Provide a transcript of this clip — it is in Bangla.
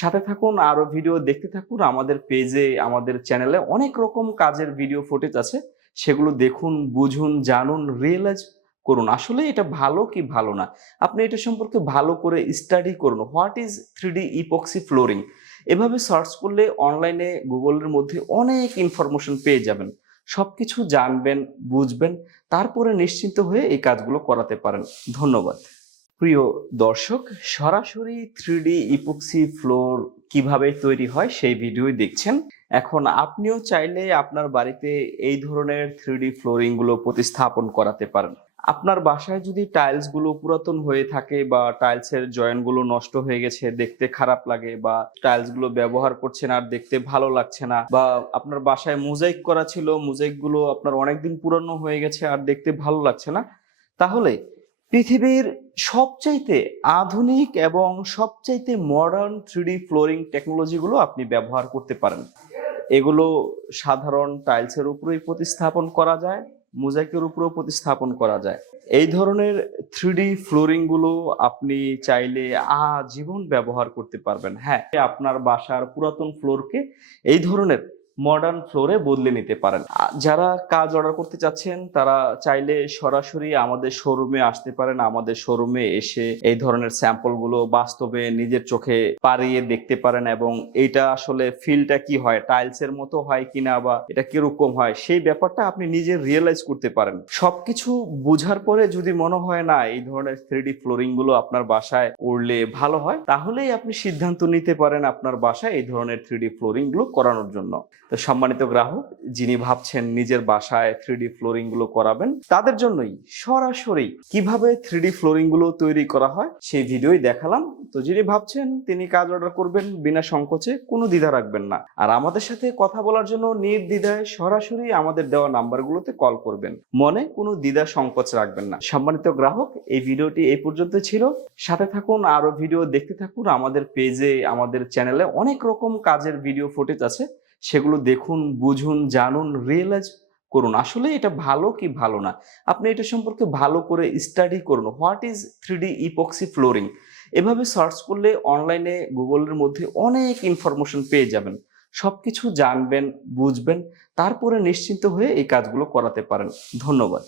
সাথে থাকুন, আরো ভিডিও দেখতে থাকুন। আমাদের পেজে, আমাদের চ্যানেলে অনেক রকম কাজের ভিডিও ফুটেজ আছে। সেগুলো দেখুন, বুঝুন, জানুন, রিয়েলাইজ করুন আসলে এটা ভালো কি ভালো না। আপনি এটা সম্পর্কে ভালো করে স্টাডি করুন। What is 3D epoxy flooring, এভাবে সার্চ করলে অনলাইনে গুগলের মধ্যে অনেক ইনফরমেশন পেয়ে যাবেন। সবকিছু জানবেন, বুঝবেন, তারপরে নিশ্চিন্ত হয়ে এই কাজগুলো করাতে পারেন। ধন্যবাদ। প্রিয় দর্শক, সরাসরি 3D ইপক্সি ফ্লোর কিভাবে তৈরি হয় সেই ভিডিওই দেখছেন। এখন আপনিও চাইলে আপনার বাড়িতে এই ধরনের 3D ফ্লোরিং গুলো প্রতিস্থাপন করাতে পারেন। আপনার বাসায় যদি টাইলস গুলো পুরাতন হয়ে থাকে বা টাইলসের জয়েন্ট গুলো নষ্ট হয়ে গেছে, দেখতে খারাপ লাগে, বা টাইলস গুলো ব্যবহার করছেন আর দেখতে ভালো লাগছে না, বা আপনার বাসায় মোজাইক করা ছিল, মোজাইক গুলো আপনার অনেকদিন পুরানো হয়ে গেছে আর দেখতে ভালো লাগছে না, তাহলে পৃথিবীর সবচাইতে আধুনিক এবং সবচাইতে মডার্ন 3D ফ্লোরিং টেকনোলজিগুলো আপনি ব্যবহার করতে পারেন। এগুলো সাধারণ টাইলসের উপরেই প্রতিস্থাপন করা যায়, মোজাইকের উপরেও প্রতিস্থাপন করা যায়। এই ধরনের 3D ফ্লোরিং গুলো আপনি চাইলে আজীবন ব্যবহার করতে পারবেন। হ্যাঁ, আপনার বাসার পুরাতন ফ্লোরকে এই ধরনের মডার্ন ফ্লোরে বদলে নিতে পারেন। যারা কাজ অর্ডার করতে চাচ্ছেন তারা চাইলে সরাসরি আমাদের শোরুমে আসতে পারেন। আমাদের শোরুমে এসে এই ধরনের স্যাম্পল গুলো বাস্তবে নিজের চোখে পাড়িয়ে দেখতে পারেন এবং এইটা আসলে ফিলটা কি হয়, টাইলসের মতো হয় কিনা বা এটা কিরকম হয়, সেই ব্যাপারটা আপনি নিজে রিয়েলাইজ করতে পারেন। সবকিছু বোঝার পরে যদি মনে হয় না এই ধরনের 3D ফ্লোরিং গুলো আপনার বাসায় করলে ভালো হয়, তাহলেই আপনি সিদ্ধান্ত নিতে পারেন আপনার বাসায় এই ধরনের 3D ফ্লোরিং গুলো করানোর জন্য। তো সম্মানিত গ্রাহক, যিনি ভাবছেন নিজের বাসায় 3D ফ্লোরিং গুলো করাবেন, তাদের জন্যই সরাসরি কিভাবে 3D ফ্লোরিং গুলো তৈরি করা হয় সেই ভিডিওই দেখালাম। তো যিনি ভাবছেন তিনি কাজ অর্ডার করবেন বিনা সংকোচে, কোনো দ্বিধা রাখবেন না। আর আমাদের সাথে কথা বলার জন্য নির্দ্বিধায় সরাসরি আমাদের দেওয়া নাম্বারগুলোতে কল করবেন। মনে কোনো দ্বিধা সংকোচ রাখবেন না। সম্মানিত গ্রাহক, এই ভিডিওটি এই পর্যন্ত ছিল। সাথে থাকুন, আরো ভিডিও দেখতে থাকুন। আমাদের পেজে, আমাদের চ্যানেলে অনেক রকম কাজের ভিডিও ফুটেজ আছে। সেগুলো দেখুন, বুঝুন, জানুন, রিয়েলাইজ করুন আসলে এটা ভালো কি ভালো না। আপনি এটা সম্পর্কে ভালো করে স্টাডি করুন। What is 3D epoxy flooring, এভাবে সার্চ করলে অনলাইনে গুগলের মধ্যে অনেক ইনফরমেশন পেয়ে যাবেন। সবকিছু জানবেন, বুঝবেন, তারপরে নিশ্চিন্ত হয়ে এই কাজগুলো করাতে পারেন। ধন্যবাদ।